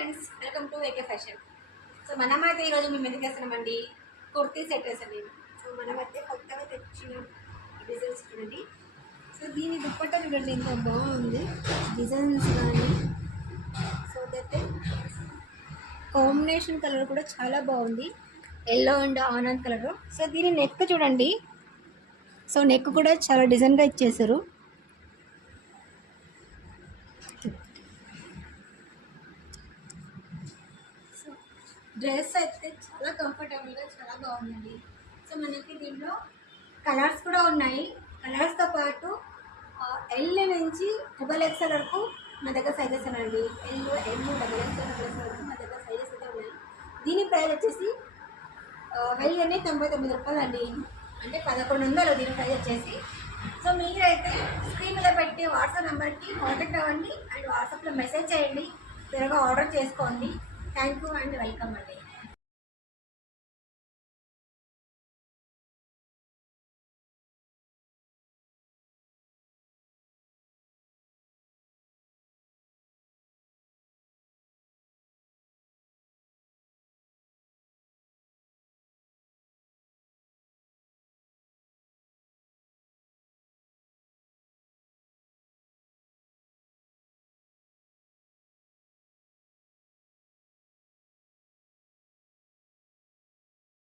Friends, welcome to AK fashion. So మనమైతే ఈరోజు మేము ఎందుకు వేస్తున్నామండి, కుర్తీ సెట్ వేసాను. సో మనమైతే కొత్తగా తెచ్చిన డిజైన్స్ చూడండి. సో దీని దుప్పట్ట చూడండి, ఇంకా బాగుంది డిజైన్స్ కానీ. సో అదైతే కాంబినేషన్ కలర్ కూడా చాలా బాగుంది, yellow and Anand colour. So దీని నెక్ చూడండి, సో నెక్ కూడా చాలా డిజైన్గా ఇచ్చేసారు. డ్రెస్ అయితే చాలా కంఫర్టబుల్గా చాలా బాగుందండి. సో మనకి దీంట్లో కలర్స్ కూడా ఉన్నాయి. కలర్స్తో పాటు ఎల్ నుంచి XXL వరకు మా దగ్గర సైజెస్ ఉన్నాయండి. ఎల్ XXL వరకు మా దగ్గర సైజెస్ అయితే ఉన్నాయి. దీని ప్రైస్ వచ్చేసి 1099 రూపాయలు అండి, అంటే 1100 దీని ప్రైస్ వచ్చేసి. సో మీరైతే స్క్రీన్ మీద పెట్టి వాట్సాప్ నెంబర్కి కాంటాక్ట్ అవ్వండి అండ్ వాట్సాప్లో మెసేజ్ చేయండి, త్వరగా ఆర్డర్ చేసుకోండి. థ్యాంక్ యూ అండ్ వెల్కమ్ అండి.